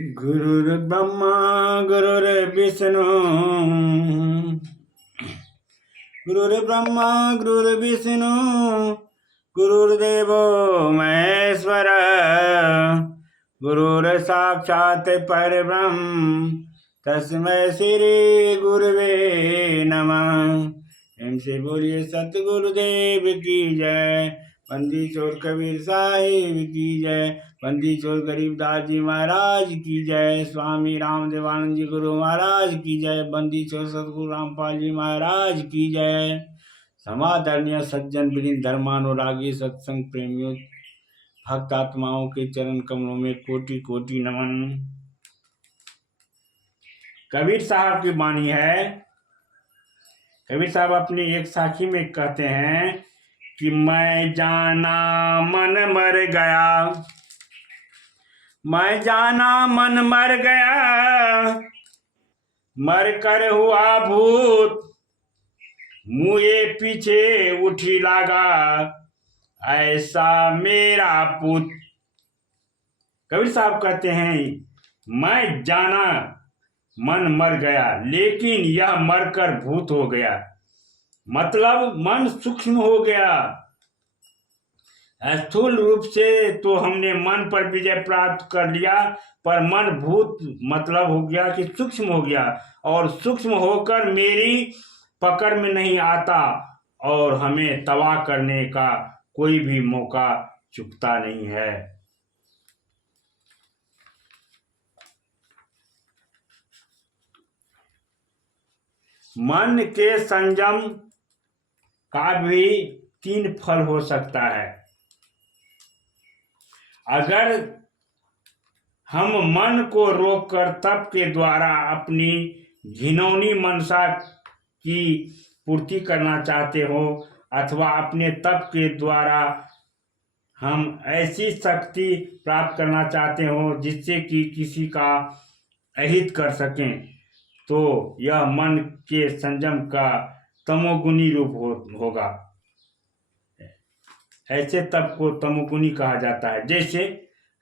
गुरुर्ब्रह्मा गुरुर्विष्णु गुरुर्ब्रह्मा गुरुर्विष्णु गुरुर्देवो महेश्वर गुरुर्साक्षात् परब्रह्म तस्मै श्री गुरुवे नमः। एम से बोलिए सतगुरुदेव की जय। बंदी चोर कबीर साहिब की जय। बंदी चोर गरीबदास जी महाराज की जय। स्वामी रामदेवानंद जी गुरु महाराज की जय। बंदी चोर सतगुरु रामपाल जी महाराज की जय। समादरणीय सज्जन विनीत धर्मानुरागी सत्संग प्रेमियों भक्त आत्माओं के चरण कमलों में कोटि कोटि नमन। कबीर साहब की वाणी है। कबीर साहब अपनी एक साखी में कहते हैं कि मैं जाना मन मर गया, मैं जाना मन मर गया, मर कर हुआ भूत, मुझे पीछे उठी लागा, ऐसा मेरा पुत। कबीर साहब कहते हैं मैं जाना मन मर गया, लेकिन यह मरकर भूत हो गया। मतलब मन सूक्ष्म हो गया। स्थूल रूप से तो हमने मन पर विजय प्राप्त कर लिया, पर मन भूत मतलब हो गया कि सूक्ष्म हो गया, और सूक्ष्म होकर मेरी पकड़ में नहीं आता और हमें तबाह करने का कोई भी मौका चुकता नहीं है। मन के संयम का भी 3 फल हो सकता है। अगर हम मन को रोककर तप के द्वारा अपनी घिनौनी मनसा की पूर्ति करना चाहते हो, अथवा अपने तप के द्वारा हम ऐसी शक्ति प्राप्त करना चाहते हो जिससे कि किसी का अहित कर सकें, तो यह मन के संयम का तमोगुणी रूप होगा। ऐसे तप को तमोगुणी कहा जाता है। जैसे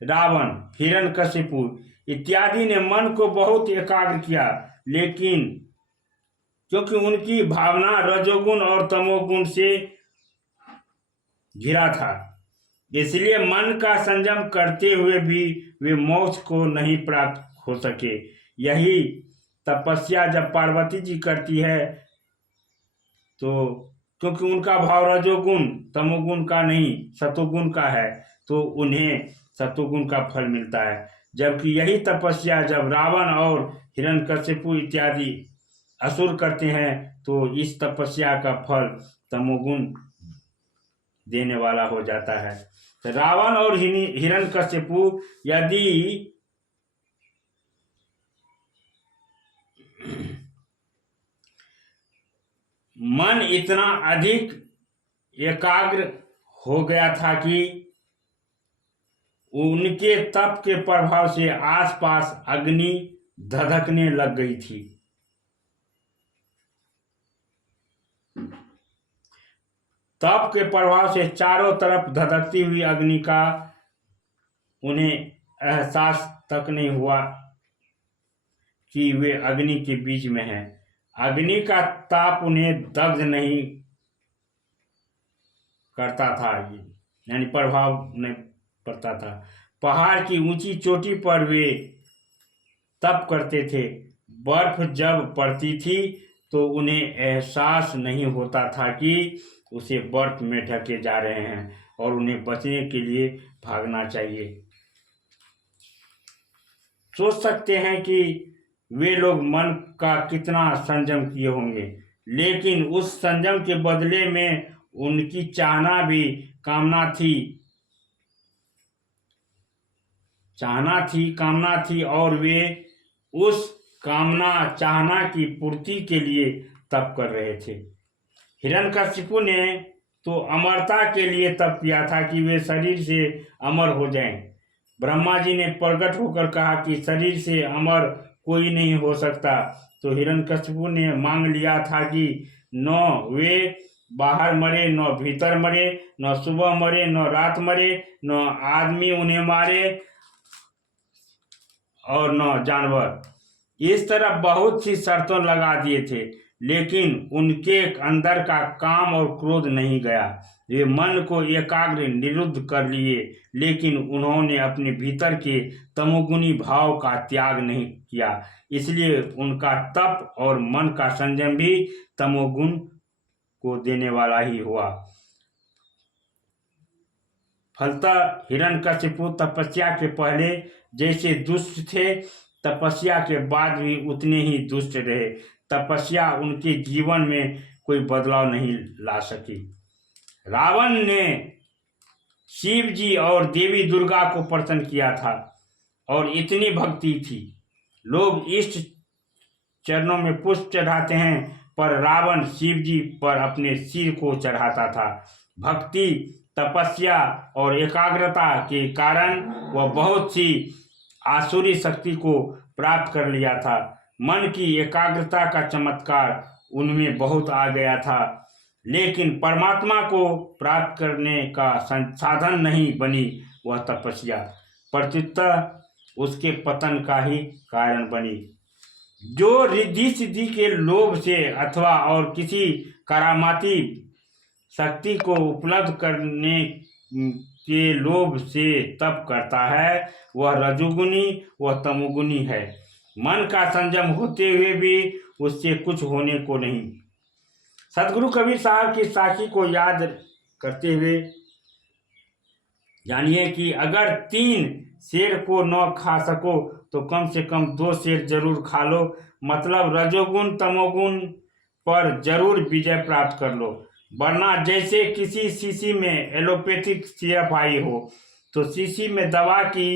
रावण, हिरण्यकशिपु इत्यादि ने मन को बहुत एकाग्र किया, लेकिन क्योंकि उनकी भावना रजोगुण और तमोगुण से घिरा था, इसलिए मन का संयम करते हुए भी वे मोक्ष को नहीं प्राप्त हो सके। यही तपस्या जब पार्वती जी करती है तो क्योंकि उनका भाव रजोगुण तमोगुण का नहीं सतोगुण का है, तो उन्हें सतोगुण का फल मिलता है। जबकि यही तपस्या जब रावण और हिरण्यकशिपु इत्यादि असुर करते हैं तो इस तपस्या का फल तमोगुण देने वाला हो जाता है। तो रावण और हिरण्यकशिपु यदि मन इतना अधिक एकाग्र हो गया था कि उनके तप के प्रभाव से आसपास अग्नि धधकने लग गई थी। तप के प्रभाव से चारों तरफ धधकती हुई अग्नि का उन्हें एहसास तक नहीं हुआ कि वे अग्नि के बीच में हैं। अग्नि का ताप उन्हें दग्ध नहीं करता था, यानी प्रभाव नहीं पड़ता था। पहाड़ की ऊंची चोटी पर वे तप करते थे। बर्फ जब पड़ती थी तो उन्हें एहसास नहीं होता था कि उसे बर्फ में ढके जा रहे हैं और उन्हें बचने के लिए भागना चाहिए। सोच सकते हैं कि वे लोग मन का कितना संयम किए होंगे, लेकिन उस संयम के बदले में उनकी कामना थी और वे उस चाहना की पूर्ति के लिए तप कर रहे थे। हिरण्यकशिपु ने तो अमरता के लिए तप किया था कि वे शरीर से अमर हो जाएं। ब्रह्मा जी ने प्रकट होकर कहा कि शरीर से अमर कोई नहीं हो सकता, तो हिरण्यकशिपु ने मांग लिया था कि न वे बाहर मरे, न भीतर मरे, न सुबह मरे, न रात मरे, न आदमी उन्हें मारे, और न जानवर। इस तरह बहुत सी शर्तों लगा दिए थे, लेकिन उनके अंदर का काम और क्रोध नहीं गया। वे मन को एकाग्र निरुद्ध कर लिए, लेकिन उन्होंने अपने भीतर के तमोगुणी भाव का त्याग नहीं किया। इसलिए उनका तप और मन का संयम भी तमोगुण को देने वाला ही हुआ। फलतः हिरण्यकशिपु तपस्या के पहले जैसे दुष्ट थे, तपस्या के बाद भी उतने ही दुष्ट रहे। तपस्या उनके जीवन में कोई बदलाव नहीं ला सकी। रावण ने शिव जी और देवी दुर्गा को प्रसन्न किया था और इतनी भक्ति थी। लोग इष्ट चरणों में पुष्प चढ़ाते हैं, पर रावण शिव जी पर अपने सिर को चढ़ाता था। भक्ति, तपस्या और एकाग्रता के कारण वह बहुत सी आसुरी शक्ति को प्राप्त कर लिया था। मन की एकाग्रता का चमत्कार उनमें बहुत आ गया था, लेकिन परमात्मा को प्राप्त करने का साधन नहीं बनी वह तपस्या, प्रत्युतः उसके पतन का ही कारण बनी। जो रिद्धि सिद्धि के लोभ से अथवा और किसी करामाती शक्ति को उपलब्ध करने के लोभ से तप करता है, वह रजोगुनी व तमोगुनी है। मन का संयम होते हुए भी उससे कुछ होने को नहीं। सदगुरु कबीर साहब की साखी को याद करते हुए जानिए कि अगर 3 शेर को न खा सको तो कम से कम 2 शेर जरूर खा लो। मतलब रजोगुण तमोगुण पर जरूर विजय प्राप्त कर लो, वरना जैसे किसी शीशी में एलोपैथिक सिरप आई हो तो शीशी में दवा की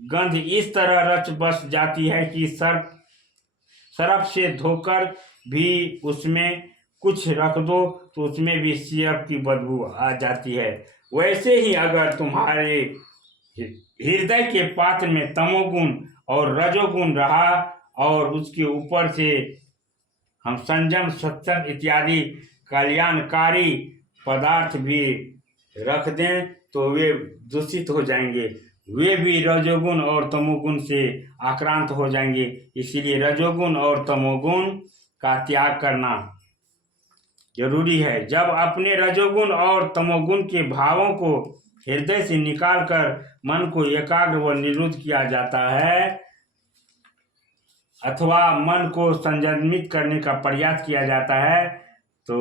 गंध इस तरह रच बस जाती है कि सरफ से धोकर भी उसमें कुछ रख दो तो उसमें भी सिरप की बदबू आ जाती है। वैसे ही अगर तुम्हारे हृदय के पात्र में तमोगुण और रजोगुण रहा और उसके ऊपर से हम संयम, सत्संग इत्यादि कल्याणकारी पदार्थ भी रख दें तो वे दूषित हो जाएंगे, वे भी रजोगुण और तमोगुण से आक्रांत हो जाएंगे। इसीलिए रजोगुण और तमोगुण का त्याग करना जरूरी है। जब अपने रजोगुण और तमोगुण के भावों को हृदय से निकालकर मन को एकाग्र व निरुद्ध किया जाता है अथवा मन को संयमित करने का प्रयास किया जाता है तो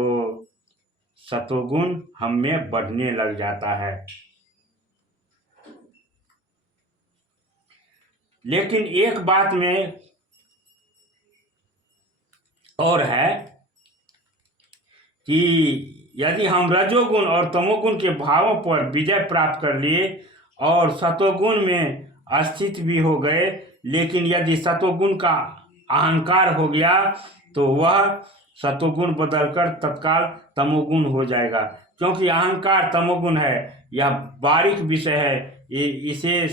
सतोगुण हम में बढ़ने लग जाता है। लेकिन एक बात में और है कि यदि हम रजोगुण और तमोगुण के भावों पर विजय प्राप्त कर लिए और सतोगुण में स्थित भी हो गए, लेकिन यदि सतोगुण का अहंकार हो गया तो वह सतोगुण बदलकर तत्काल तमोगुण हो जाएगा। क्योंकि अहंकार तमोगुण है, यह बारीक विषय है, इसे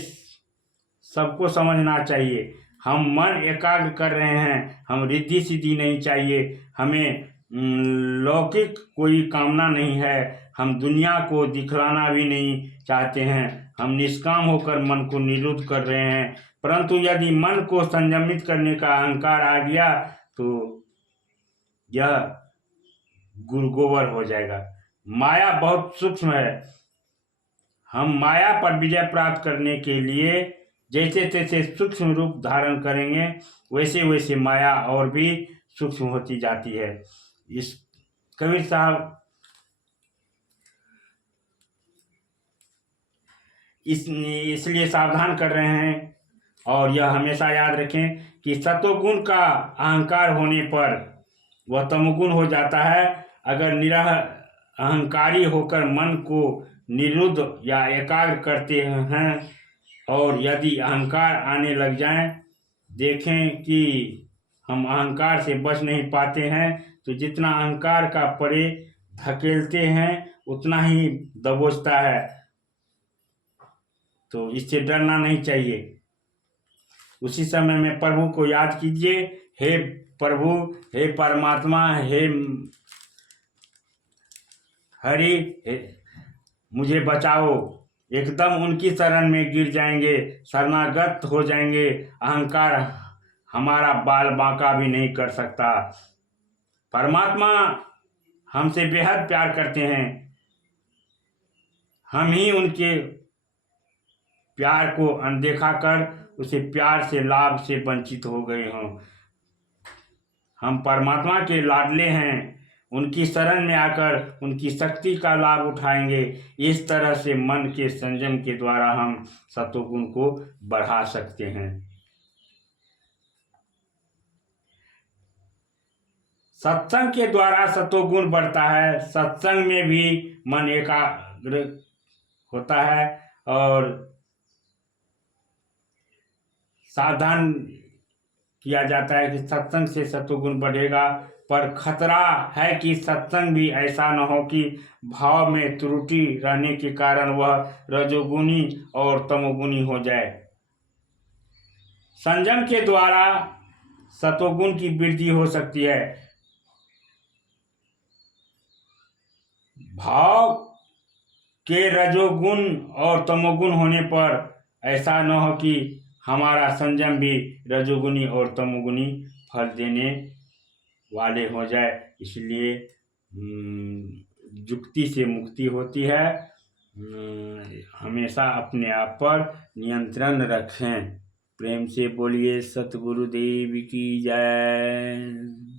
सबको समझना चाहिए। हम मन एकाग्र कर रहे हैं, हम रिद्धि सिद्धि नहीं चाहिए, हमें लौकिक कोई कामना नहीं है, हम दुनिया को दिखलाना भी नहीं चाहते हैं, हम निष्काम होकर मन को निरुद्ध कर रहे हैं। परंतु यदि मन को संयमित करने का अहंकार आ गया तो यह गुरगोबर हो जाएगा। माया बहुत सूक्ष्म है। हम माया पर विजय प्राप्त करने के लिए जैसे तैसे सूक्ष्म रूप धारण करेंगे, वैसे वैसे माया और भी सूक्ष्म होती जाती है। इस कबीर साहब इसलिए सावधान कर रहे हैं और यह हमेशा याद रखें कि सतोगुण का अहंकार होने पर वह तमोगुण हो जाता है। अगर निरह अहंकारी होकर मन को निरुद्ध या एकाग्र करते हैं और यदि अहंकार आने लग जाए, देखें कि हम अहंकार से बच नहीं पाते हैं तो जितना अहंकार का परे धकेलते हैं उतना ही दबोचता है। तो इससे डरना नहीं चाहिए। उसी समय में प्रभु को याद कीजिए, हे प्रभु, हे परमात्मा, हे हरि, मुझे बचाओ। एकदम उनकी शरण में गिर जाएंगे, शरणागत हो जाएंगे। अहंकार हमारा बाल बांका भी नहीं कर सकता। परमात्मा हमसे बेहद प्यार करते हैं, हम ही उनके प्यार को अनदेखा कर उसे प्यार से लाभ से वंचित हो गए हों। हम परमात्मा के लाडले हैं, उनकी शरण में आकर उनकी शक्ति का लाभ उठाएंगे। इस तरह से मन के संयम के द्वारा हम सत्वगुण को बढ़ा सकते हैं। सत्संग के द्वारा सत्वगुण बढ़ता है। सत्संग में भी मन एकाग्र होता है और सावधान किया जाता है कि सत्संग से सत्वगुण बढ़ेगा। पर खतरा है कि सत्संग भी ऐसा न हो कि भाव में त्रुटि रहने के कारण वह रजोगुणी और तमोगुणी हो जाए। संयम के द्वारा सत्वगुण की वृद्धि हो सकती है। भाव के रजोगुण और तमोगुण होने पर ऐसा न हो कि हमारा संयम भी रजोगुणी और तमोगुणी फल देने वाले हो जाए। इसलिए युक्ति से मुक्ति होती है। हमेशा अपने आप पर नियंत्रण रखें। प्रेम से बोलिए सतगुरुदेव की जय।